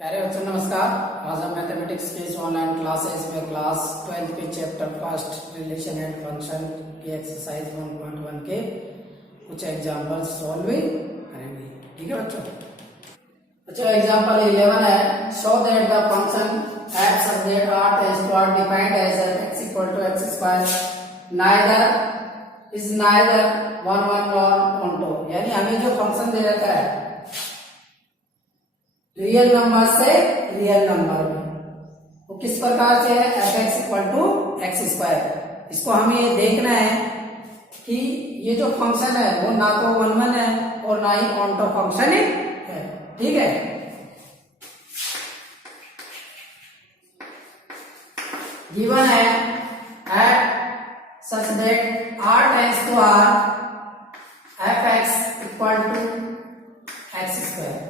प्यारे बच्चों नमस्कार। आज हम मैथमेटिक्स के इस ऑनलाइन क्लासेस में क्लास 12 के chapter first relation and function की एक्सरसाइज 1.1 के कुछ एग्जांपल सॉल्व करेंगे। ठीक है बच्चों एग्जांपल 11 है। Show that the function f such that r tends to r defined as x equal to x square neither is neither 1 1 nor 1 2। यानी हमें जो फंक्शन दे रखा है रियल नंबर से रियल नंबर में वो किस प्रकार से है f x equal to x square. इसको हमें ये देखना है कि ये जो फंक्शन है वो ना तो 1 1 है और ना ही ऑनटो फंक्शन है। ठीक है, गिवन है at such that r tends to r f x equal to x square.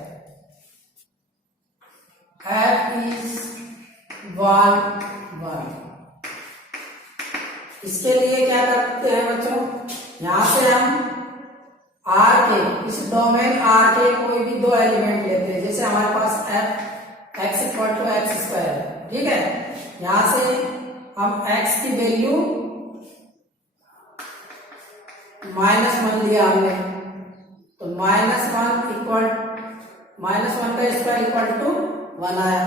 f is 1 1। इसके लिए क्या करते हैं बच्चों, यहां से हम r के इस डोमेन r के कोई भी दो एलिमेंट लेते हैं। जैसे हमारे पास f x equal to x square, ठीक है। यहां से हम x की वैल्यू -1 लिया हमने, तो -1 इक्वल -1 का स्क्वायर इक्वल टू 1 आया।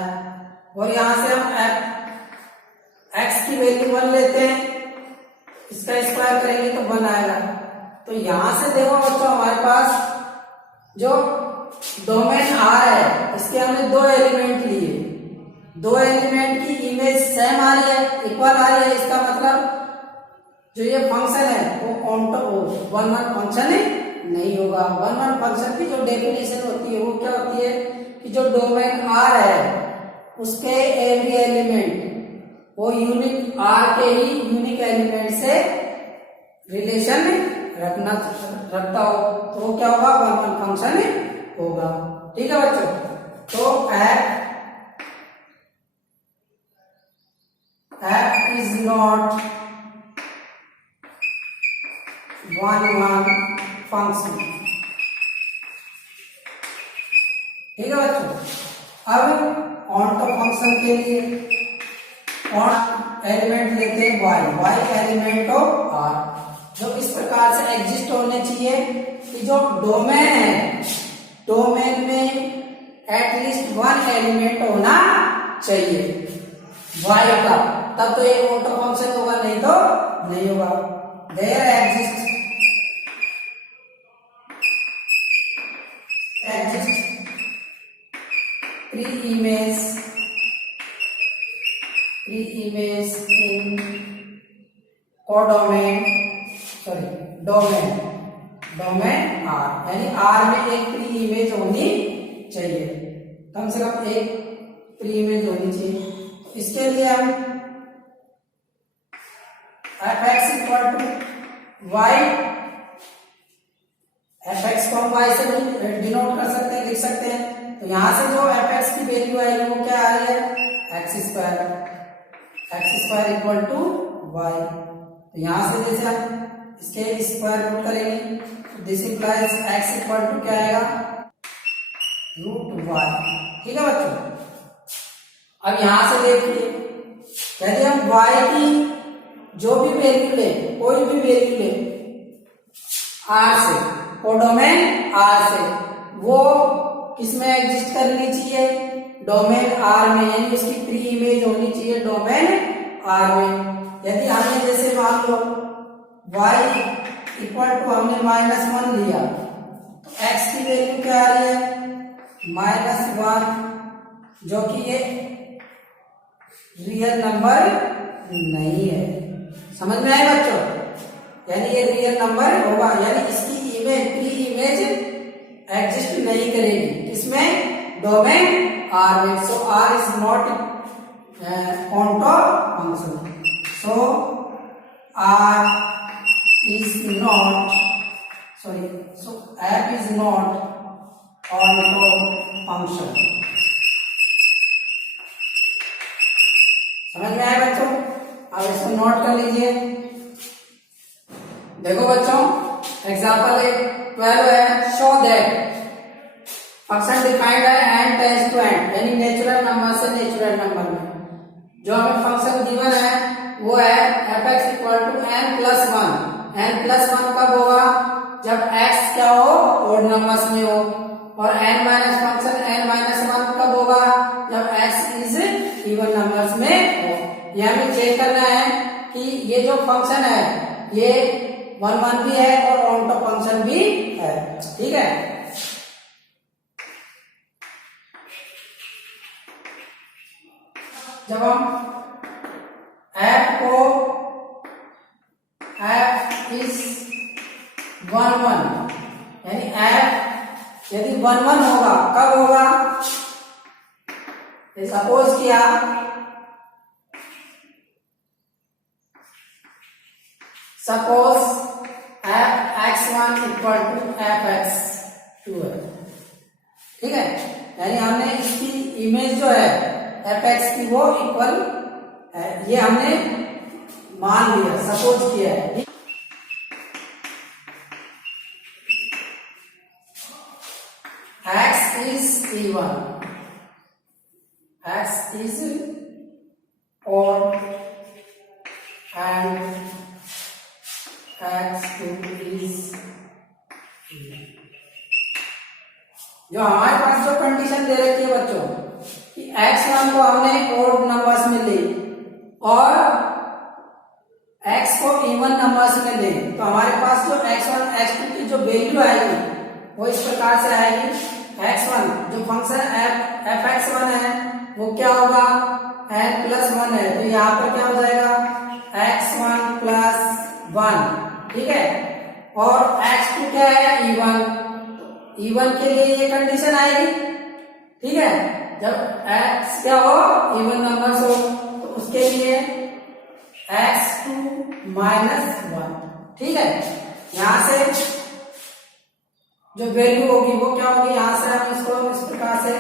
और यहां से हम x की वैल्यू 1 लेते हैं, इसका स्क्वायर करेंगे तो 1 आएगा। तो यहां से देखो बच्चों हमारे पास जो डोमेन R है इसके हमने दो एलिमेंट लिए, दो एलिमेंट की इमेज सेम आ रही है, इक्वल आ रही है। इसका मतलब जो ये फंक्शन है वो ऑनटो 1 1 फंक्शन नहीं होगा। 1 1 फंक्शन की जो डेफिनेशन होती है वो क्या होती है कि जो डोमेन R है उसके एवरी एलिमेंट वो यूनिक R के ही यूनिक एलिमेंट से रिलेशन रखता हो तो वो क्या होगा, 1 1 फंक्शन होगा। ठीक है बच्चों, तो f is not 1 1 फंक्शन। ठीक है बच्चों, अब ऑनटो फंक्शन के लिए ऑन एलिमेंट लेते हैं y एलिमेंट ऑफ r, जो इस प्रकार से एग्जिस्ट होने चाहिए कि जो डोमेन है डोमेन में एटलीस्ट 1 एलिमेंट होना चाहिए y का, तब तो ये ऑनटो फंक्शन होगा, नहीं तो नहीं होगा। There exist pre-image in codomain domain R, यानी R में एक प्री इमेज होनी चाहिए, कम से कम एक प्री इमेज होनी चाहिए। इसके लिए हम f x equal to y, f x को हम वाई से डिनोट कर सकते हैं, लिख सकते हैं। तो यहां से जो एफ एक्स की वैल्यू आएगी वो क्या आ रही है, x square equal to y. तो यहां से जैसे हम इसके स्क्वायर रूट करेंगे, this implies x equal to क्या आएगा, √y। ठीक है बच्चों, अब यहां से देखिए यदि हम y की जो भी वैल्यू ले, कोई भी वैल्यू ले R से, कोडोमेन R से, वो किसमें एग्जिस्ट करनी चाहिए, डोमेन R में, यानी उसकी प्री इमेज होनी चाहिए डोमेन R में। यदि हमने जैसे मान लो y इक्वल टू हमने -1 लिया तो x की वैल्यू क्या आ रही है, -1, जो कि ये रियल नंबर नहीं है। समझ में आए बच्चों, यानी ये रियल नंबर होगा, यानी इसकी इमेज प्री इमेज एग्जिस्ट नहीं करेगी, इसमें डोमेन R में। So R is not onto function, so R is not so f is not onto function। समझ में आया बच्चों, अब इसको नोट कर लीजिए। देखो बच्चों एग्जांपल 12 है, शो दैट फंक्शन डिफाइंड है एन टेंस टू एन, यानी नेचुरल नंबर से नेचुरल नंबर में जो हमें फंक्शन गिवन है वो है f x equal to n plus one. N plus one कब होगा? जब एक्स क्या हो? ओड नंबर्स में हो। और n minus function n minus one कब होगा? जब एक्स इज इवन नंबर्स में हो। ये हमें चेक करना है कि ये जो फंक्शन है ये वन वन भी है और ऑन टॉप फंक्शन भी है। ठीक है, जब हम f को f इज वन वन, यानी f यदि वन वन होगा कब होगा? सपोज किया suppose f x one equal to f x two है। ठीक है, यानी हमने इसकी इमेज जो है एफ एक्स की वो इक्वल है, ये हमने मान लिया, सपोज किया है। X is even, x is odd and x2 is even। जो हमारे पास जो कंडीशन दे रखी है बच्चों कि x1 को हमने ओड नंबर्स में ले और x को इवन नंबर्स में ले, तो हमारे पास जो x1 x2 की जो वैल्यू आएगी वो इस प्रकार से आएगी। x1 जो फंक्शन f(x1) है वो क्या होगा? n प्लस वन है, तो यहाँ पर क्या हो जाएगा? x1 plus one. ठीक है, और x2 क्या है? इवन। इवन के लिए ये कंडीशन आएगी। ठीक है, जब x क्या हो? इवन नंबर हो, तो उसके लिए x2 माइनस वन। ठीक है, यहां से जो वैल्यू होगी वो क्या होगी? यहां से हम इसको इस प्रकार से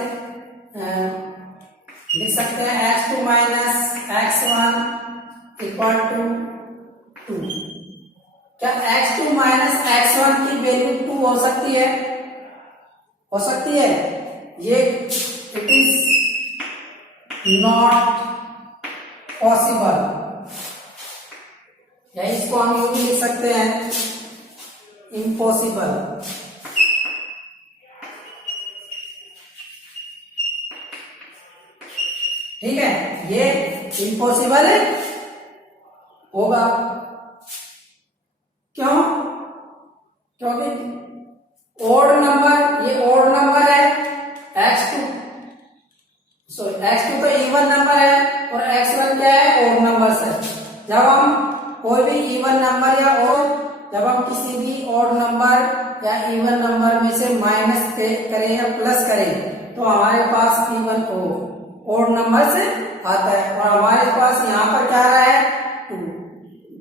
लिख सकते हैं x2 minus x1 equal to 2। क्या x2 माइनस x1 की वैल्यू 2 हो सकती है? हो सकती है? ये इट इज नॉट पॉसिबल, या इसको हम यूं भी लिख सकते हैं इम्पॉसिबल। ठीक है, ये इम्पॉसिबल होगा। क्यों? क्योंकि ओड नंबर, ये ओड नंबर है x2, सॉरी x2 तो इवन नंबर है और x1 क्या है? ओड नंबर है। जब हम कोई भी इवन नंबर या ओड, जब हम किसी भी ओड नंबर या इवन नंबर में से माइनस करें या प्लस करें तो हमारे पास इवन ओड नंबर से आता है, और हमारे पास यहाँ पर क्या आ रहा है? 2,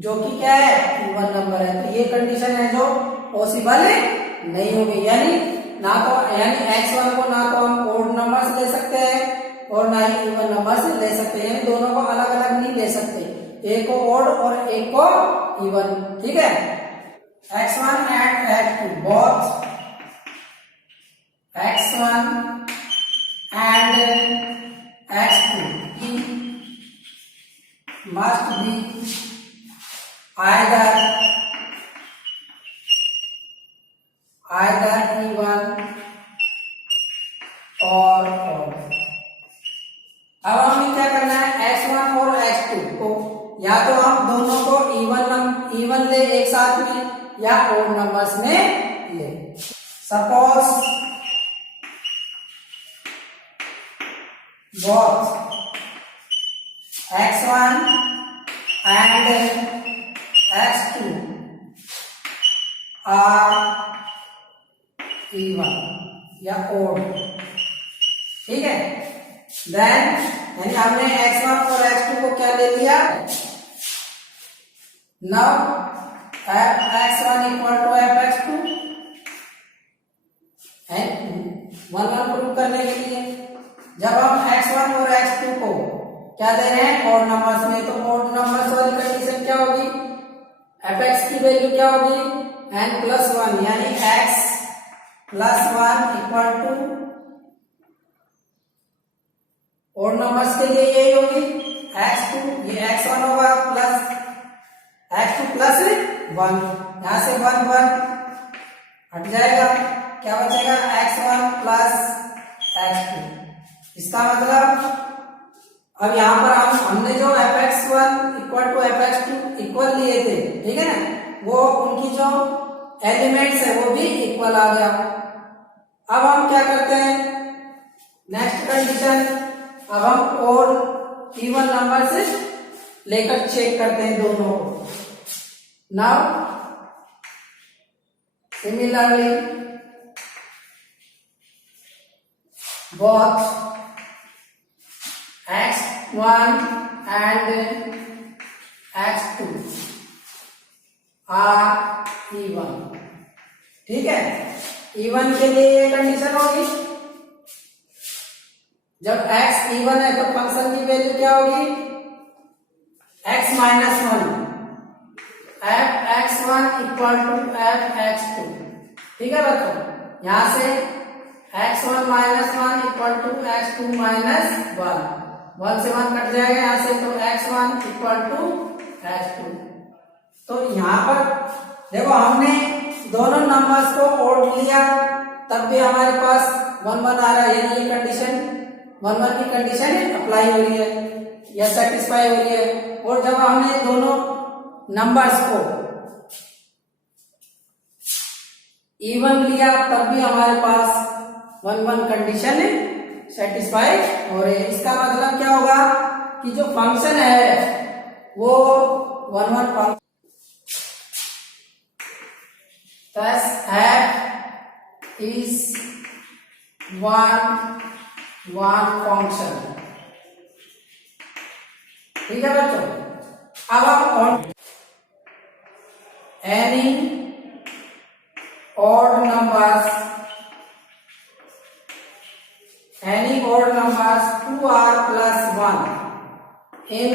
जो कि क्या है? इवन नंबर है। तो ये कंडीशन है जो पॉसिबल नहीं होगी, यानी ना तो x1 को ना तो हम ओड नंबर से ले सकते हैं और ना ही इवन नंबर से ले सकते हैं, यानी दोनों को अलग अलग नहीं ले सकते, एक को ओड और एक को इवन। ठीक है, x1 and x2 both x1 and x2 must be either even or odd। अब हमें क्या करना है? x1 और x2 को या तो हम दोनों को इवन ले एक साथ में या ओड नंबर्स में ले। Suppose both x1 and x2 are even या odd। ठीक है, देन यानी हमने x1 और x2 को क्या ले लिया? Now x1 equal to f(x2) है, वन वन प्रूव करने के लिए जब हम x1 और x2 को क्या दे रहे हैं? ओड नंबर्स में, तो ओड नंबर्स वाली कंडीशन क्या होगी? f(x) की वैल्यू क्या होगी? n प्लस वन, यानी x plus one equal to odd numbers के लिए यही होगी x2, ये x1 होगा प्लस x2 प्लस 1, यहां से 1 1 हट जाएगा, क्या बचेगा x1 प्लस x2। इसका मतलब अब यहाँ पर हमने जो fx1 equal to fx2 equal लिए थे, ठीक है ना, वो उनकी जो एलिमेंट्स है वो भी इक्वल आ गया। अब हम क्या करते हैं, नेक्स्ट कंडीशन, अब हम और इवन नंबर से लेकर चेक करते हैं दोनों को। Now similarly both x1 and x2 are even, ठीक है। इवन के लिए ये कंडीशन होगी, जब x इवन है तो फंक्शन की वैल्यू क्या होगी, x minus 1, f x1 equal to f x2, ठीक है बच्चों। यहां से x1 minus 1 equal to x2 minus 1 से 1 कट जाएगा यहां से, तो x1 इक्वल टू x2। तो यहां पर देखो हमने दोनों नंबर्स को ओड लिया, तब भी हमारे पास 1 1 आ रहा है, यानी ये कंडीशन 1 1 की कंडीशन अप्लाई हो रही है या सेटिस्फाई हो रही है। और जब हमने दोनों नंबर्स को इवन लिया तब भी हमारे पास 1 1 कंडीशन सेटिस्फाई हो रही है। इसका मतलब क्या होगा कि जो फंक्शन है वो 1 1 function, thus f is 1 1 function, ठीक है बच्चों। अब हम any odd numbers 2r plus 1 in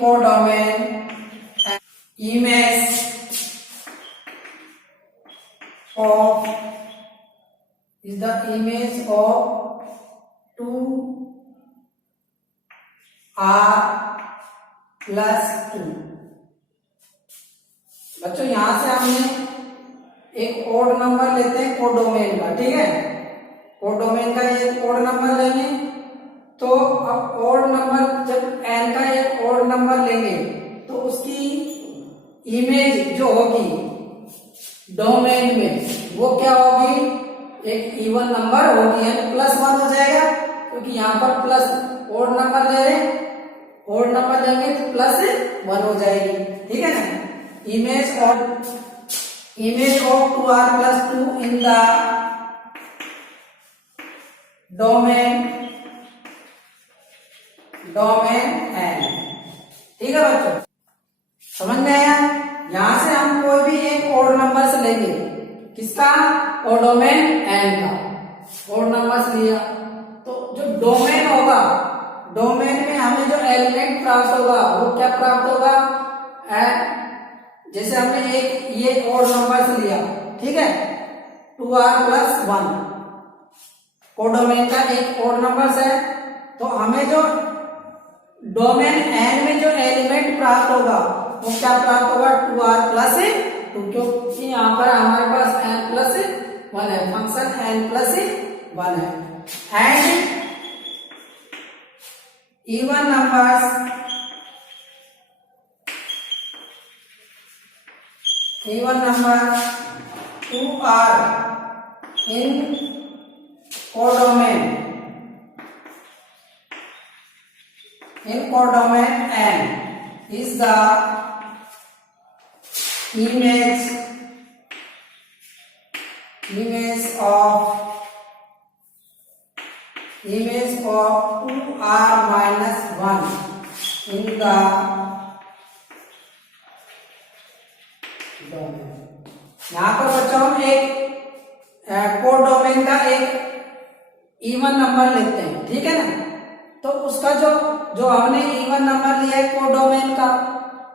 codomain image of is the image of 2r plus 2। बच्चों यहां से हमने एक ओड नंबर लेते हैं कोडोमेन का, ठीक है। कोडोमेन का एक ओड नंबर लेंगे, तो अब ओड नंबर जब n का एक ओड नंबर लेंगे तो उसकी इमेज जो होगी डोमेन में वो क्या होगी, एक इवन नंबर होगी, यानी प्लस 1 हो जाएगा, क्योंकि यहाँ पर प्लस ओड नंबर ले रहे, ओड नंबर लेंगे तो प्लस 1 हो जाएगी, ठीक है ना। Image of 2r plus 2 in the domain n, ठीक है बच्चों, समझ में आया। यहां से हम कोई भी एक ओड नंबर से लेंगे, किसका, डोमेन n का ओड नंबर से लिया, तो जो डोमेन होगा, डोमेन में हमें जो एलिमेंट प्राप्त होगा वो क्या प्राप्त होगा, जैसे हमने एक ये ओड नंबर से लिया, ठीक है, 2r plus 1 कोडोमेन का एक ओड नंबर है, तो हमें जो डोमेन n में जो एलिमेंट प्राप्त होगा वो क्या प्राप्त होगा, 2r plus 2, क्योंकि यहाँ पर हमारे पास n plus 1 है, फंक्शन n plus 1 है। And even numbers even number 2r in codomain n is the image of 2r minus 1 in the domain. यहाँ पर बच्चों हम एक कोडोमेन का एक इवन नंबर लेते हैं, ठीक है ना, तो उसका जो हमने इवन नंबर लिया है कोडोमेन का,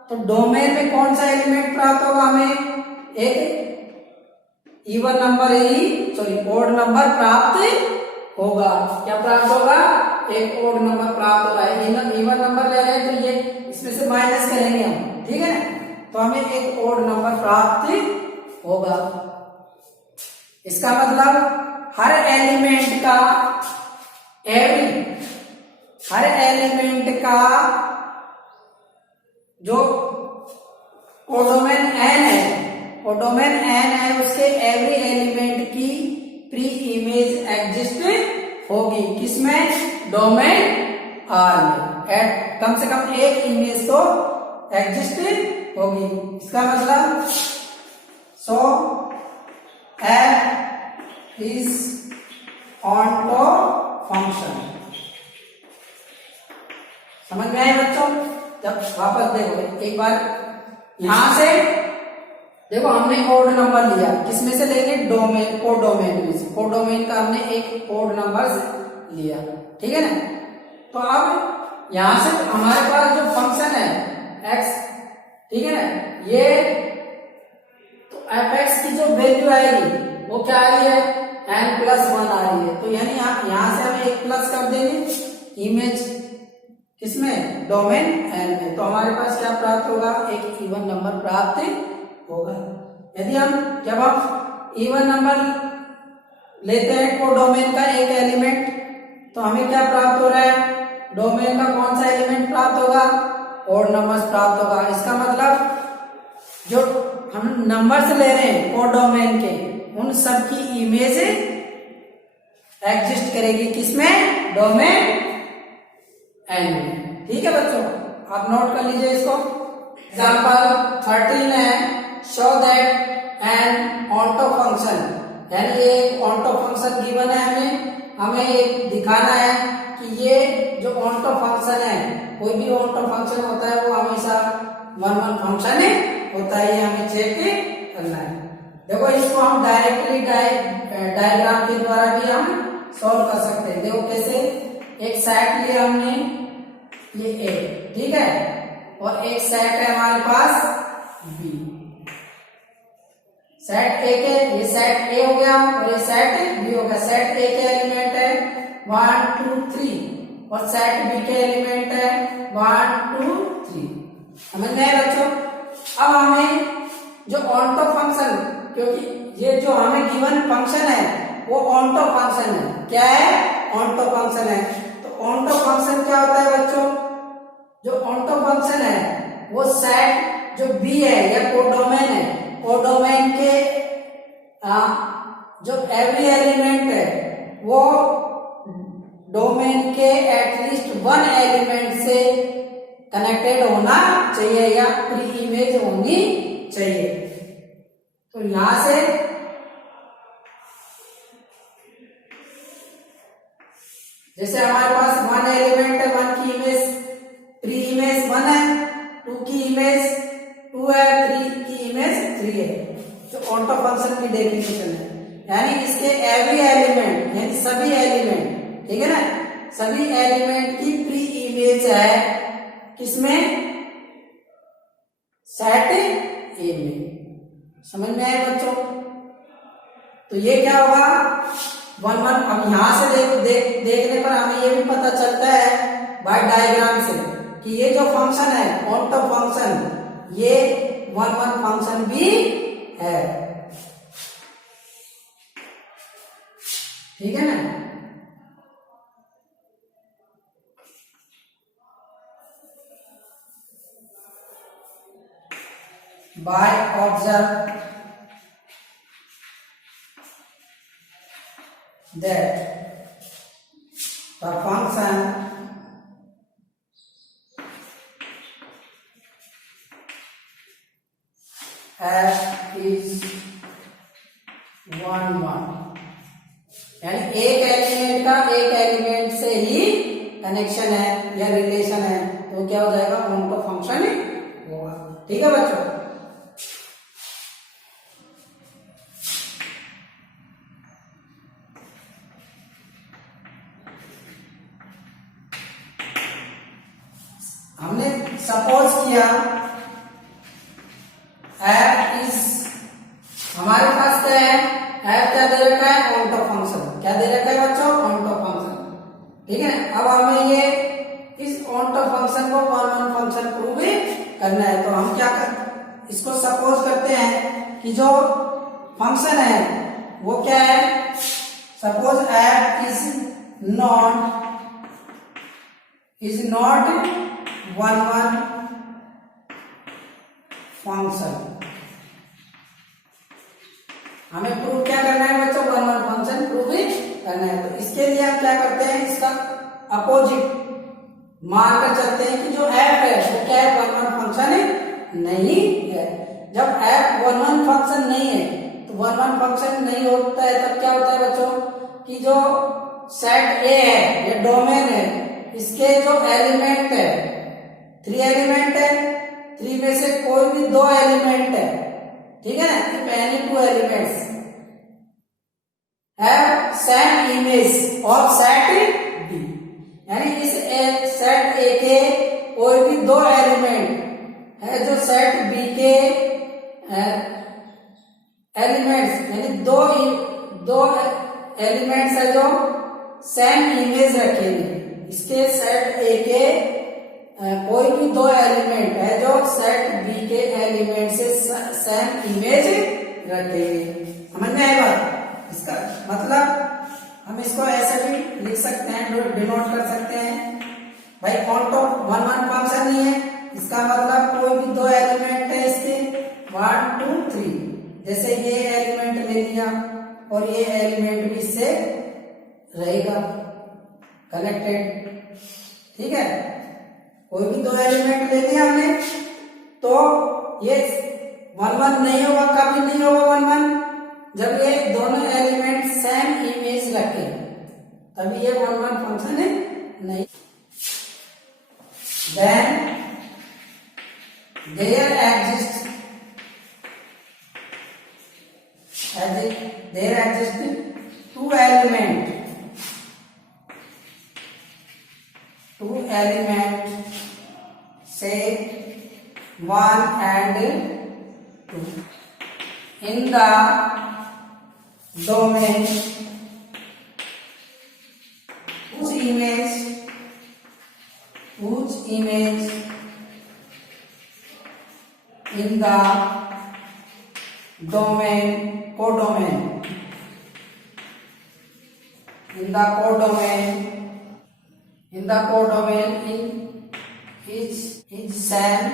तो डोमेन में कौन सा एलिमेंट प्राप्त होगा हमें, एक इवन नंबर ही ओड नंबर प्राप्त होगा। क्या प्राप्त होगा? एक ओड नंबर प्राप्त हो रहा है। इवन नंबर ले रहे हैं तो ये इसमें से माइनस करेंगे हम, ठीक है ना, तो हमें एक ओड नंबर प्राप्त होगा। इसका मतलब हर एलिमेंट का हर एलिमेंट का जो कोडोमेन n है, कोडोमेन n है, उसके एवरी एलिमेंट की प्री इमेज एग्जिस्ट होगी। किसमें? डोमेन R में। कम से कम एक इमेज तो एग्जिस्ट होगी। इसका मतलब सो f इज ऑन्टो फंक्शन। समझ में आए बच्चों? जब वापस देखो एक बार यहां से देखो, हमने ओड नंबर लिया, किसमें से लेंगे? डोमेन, कोडोमेन में से। कोडोमेन का हमने एक ओड नंबर लिया, ठीक है ना। तो अब यहां से हमारे पास जो फंक्शन है x, ठीक है ना, ये तो f(x) की जो वैल्यू आएगी वो क्या आ रही है? n+1 आ रही है। तो यानी यहां से हम एक प्लस कर देंगे इमेज किसमें? डोमेन n में। तो हमारे पास क्या प्राप्त होगा? एक इवन नंबर प्राप्त होगा। यदि जब हम इवन नंबर लेते हैं कोडोमेन का एक एलिमेंट, तो हमें क्या प्राप्त हो रहा है? डोमेन का कौन सा एलिमेंट प्राप्त होगा? ओड नंबर्स प्राप्त होगा। इसका मतलब जो हम नंबर्स ले रहे हैं कोडोमेन के, उन सब की इमेज एग्जिस्ट करेगी किसमें? डोमेन n में। ठीक है बच्चों, आप नोट कर लीजिए इसको। एग्जाम्पल 13 है, show that an onto function, यानी एक ऑन्टो फंक्शन गिवन है हमें एक दिखाना है कि ये जो ऑन्टो फंक्शन है, कोई भी ऑन्टो फंक्शन होता है वो हमेशा वन फंक्शन होता है, ये हमें चेक करना है। देखो इसको हम डायरेक्टली डायग्राम के द्वारा भी हम सॉल्व कर सकते हैं। देखो कैसे, एक सेट लिया हमने, ये ए, ठीक है, और एक सेट है हमारे पास बी। सेट ए के, ये सेट ए हो गया और ये सेट बी हो गया। सेट ए के एलिमेंट है 1 2 3 और सेट बी के एलिमेंट है 1 2 3। समझ में आया बच्चों? अब हमें जो ऑन्टो फंक्शन, क्योंकि ये जो हमें गिवन फंक्शन है वो ऑन्टो फंक्शन है। क्या है? ऑन्टो फंक्शन है। तो ऑन्टो फंक्शन क्या होता है बच्चों? जो ऑन्टो फंक्शन है वो सेट जो बी है या कोडोमेन है, कोडोमेन के जो एवरी एलिमेंट है वो डोमेन के एटलीस्ट वन एलिमेंट से कनेक्टेड होना चाहिए या प्री इमेज होनी चाहिए। तो यहां से जैसे हमारे पास वन एलिमेंट है, वन की इमेज प्री इमेज 1 है, 2 की इमेज 2 है, 3 की इमेज 3 है, जो ऑन्टो फंक्शन की डेफिनेशन है। यानी इसके एवरी एलिमेंट, यानी सभी एलिमेंट, ठीक है ना, सभी एलिमेंट की प्री इमेज है किसमें? सेट ए में। समझ में आया बच्चों? तो ये क्या होगा? 1 1। अब यहां से देखने पर हमें ये भी पता चलता है बाय डायग्राम से कि ये जो फंक्शन है ऑन्टो फंक्शन, ये 1 1 फंक्शन भी है। ठीक है ना? By observe that the function f is 1 1, यानी एक एलिमेंट का एक एलिमेंट से ही कनेक्शन है या रिलेशन है, तो क्या हो जाएगा? ऑन्टो फंक्शन होगा। ठीक है बच्चों? हमने सपोज किया f इज, हमारे पास क्या है? f क्या दे रखा है, ऑन टॉप फंक्शन। क्या दे रखा है बच्चों, ऑन टॉप फंक्शन। ठीक है, अब हमें ये इस ऑन टॉप फंक्शन को वन वन फंक्शन प्रूव करना है। तो हम क्या कर, इसको सपोज करते हैं कि जो फंक्शन है वो क्या है, suppose f is not one one function. हमें प्रूव क्या करना है बच्चों, वन वन फंक्शन प्रूव करना है। तो इसके लिए हम क्या करते हैं, इसका अपोजिट मान कर चलते हैं कि जो f है वो क्या है, वन वन फंक्शन नहीं है। जब f वन वन फंक्शन नहीं है तो वन वन फंक्शन नहीं होता है, तब क्या होता है बच्चों कि जो सेट A है, ये डोमेन है, इसके जो एलिमेंट है, 3 एलिमेंट है, 3 में से कोई भी 2 एलिमेंट है, ठीक है ना, if any 2 elements have same image of set B, यानी इस सेट A के कोई भी 2 एलिमेंट है जो सेट B के एलिमेंट्स, यानी दो एलिमेंट्स है जो सेम इमेज रखेंगे। इसके सेट A के कोई भी 2 एलिमेंट है जो सेट B के एलिमेंट से सेम इमेज रखेंगे। समझ में आया बात? इसका मतलब हम इसको ऐसे भी लिख सकते हैं, डिनोट कर सकते हैं भाई, on top one one function नहीं है, इसका मतलब कोई भी 2 एलिमेंट है इसके 1 2 3, जैसे ये एलिमेंट ले लिया और ये एलिमेंट भी इससे रहेगा कनेक्टेड। ठीक है, कोई भी 2 एलिमेंट ले लिया हमने, तो ये वन वन नहीं होगा, कभी नहीं होगा वन वन, जब ये दोनों एलिमेंट सेम इमेज रखे तभी ये वन वन फंक्शन है नहीं। Then there exist two element say 1 and 2 in the domain whose image in the codomain is same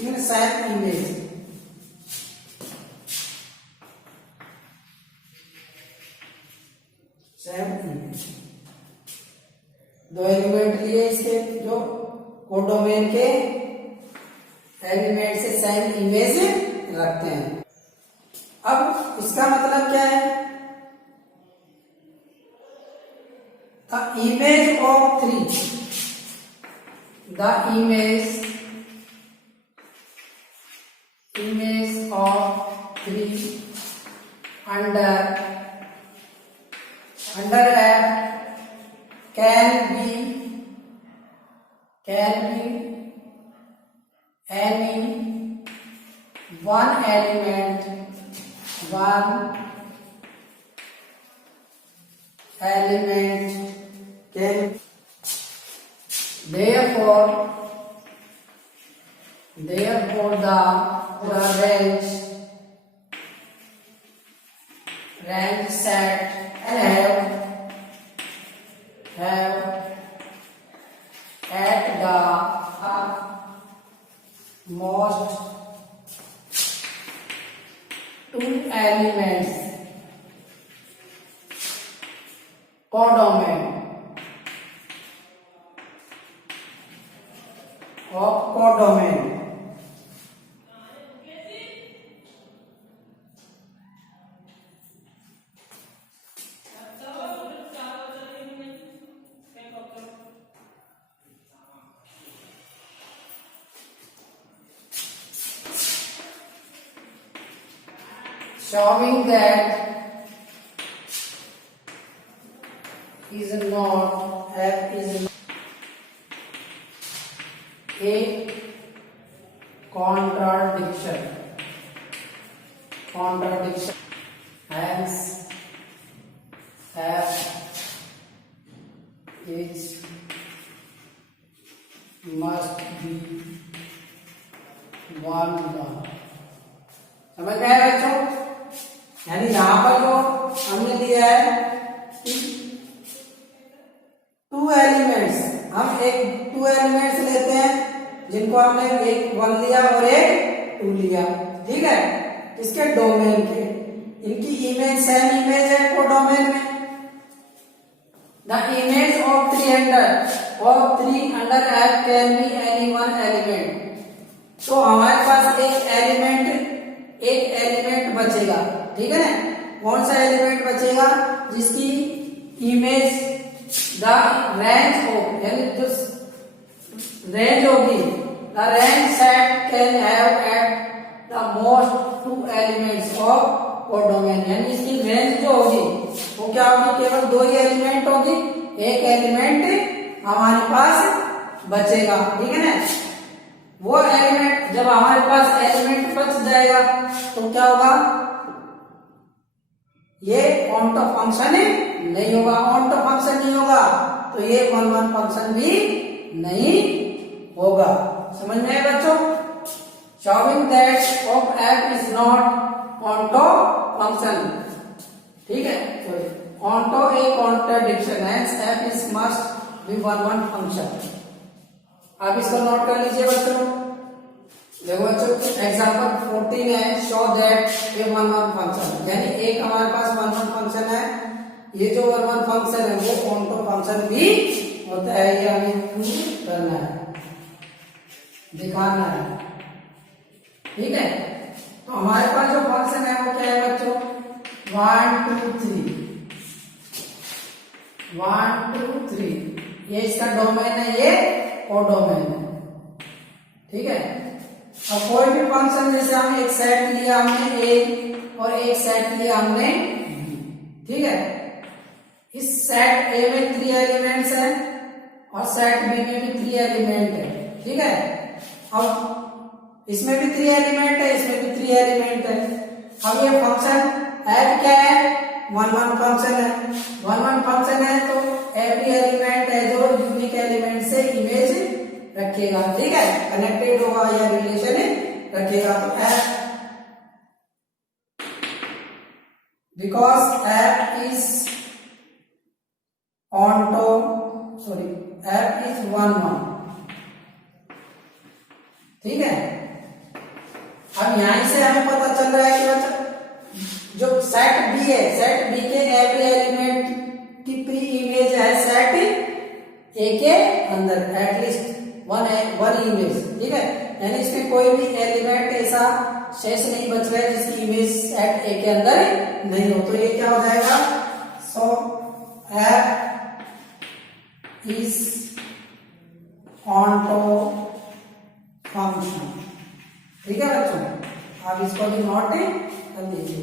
in same image। दो एलिमेंट लिए इसके जो कोडोमेन के एलिमेंट से सेम इमेज रखते हैं। अब इसका मतलब क्या है, the image of 3 under F can be any one element can, therefore the range set have at the most 2 elements codomain of codomain। Showing that is not F is a contra contradiction, hence F is must be 1 1। समझ में आया बच्चों? यानी यहां पर जो हमने लिया है कि 2 एलिमेंट्स, हम एक 2 एलिमेंट्स लेते हैं जिनको हमने एक 1 लिया और एक 2 लिया, ठीक है, इसके डोमेन के, इनकी इमेज सेम इमेज है कोडोमेन में। The image of 3 under F can be any one element. तो हमारे पास एक एलिमेंट बचेगा, ठीक है ना, कौन सा एलिमेंट बचेगा? जिसकी इमेज द रेंज ऑफ, यानी जो रेंज होगी, the range set can have at the most 2 elements of codomain. यानी इसकी रेंज जो होगी वो क्या होगी? केवल 2 ही एलिमेंट होगी, एक एलिमेंट हमारे पास बचेगा, ठीक है ना। वो एलिमेंट, जब हमारे पास एलिमेंट बच जाएगा तो क्या होगा? ये ऑन टॉप फंक्शन नहीं होगा, ऑन टॉप फंक्शन नहीं होगा तो ये 1 1 फंक्शन भी नहीं होगा। समझ में आया बच्चों? Showing that of F is not onto function, ठीक है, sorry, onto a contradiction, hence F is must be 1 1 function. आप इसको नोट कर लीजिए बच्चों। देखो बच्चों, एग्जांपल 14 है, शो दैट ए 1 1 फंक्शन, यानी एक हमारे पास 1 1 फंक्शन है, ये जो 1 1 फंक्शन है वो ऑनटो फंक्शन भी होता है, ये हमें प्रूव करना है, दिखाना है, ठीक है। तो हमारे पास जो फंक्शन है वो क्या है बच्चों? 1 2 3, 1 2 3, ये इसका डोमेन है, ये कोडोमेन है, ठीक है। अब कोई भी फंक्शन, जैसे हम एक सेट लिया हमने A और एक सेट लिया हमने B, ठीक है, इस सेट A में 3 एलिमेंट्स हैं और सेट B में भी 3 एलिमेंट है, ठीक है। अब इसमें भी 3 एलिमेंट है, इसमें भी 3 एलिमेंट है। अब ये फंक्शन F क्या है? 1 1 फंक्शन है, 1 1 फंक्शन है तो एवरी एलिमेंट है जो यूनिक एलिमेंट से इमेज रखेगा, ठीक है, कनेक्टेड होगा या रिलेशन रखेगा। तो F, because F is onto, sorry, F is 1 1, ठीक है। अब यहां से हमें पता चल रहा है कि बच्चा जो सेट B है, सेट B के एवरी एलिमेंट की प्री इमेज है सेट A के अंदर, एटलीस्ट वन इमेज, ठीक है, यानी इसमें कोई भी एलिमेंट ऐसा शेष नहीं बच रहा है जिसकी इमेज सेट A के अंदर नहीं हो। तो ये क्या हो जाएगा? सो F इज ऑनटो फंक्शन, ठीक है बच्चों, आप इसको भी नोट कर लीजिए।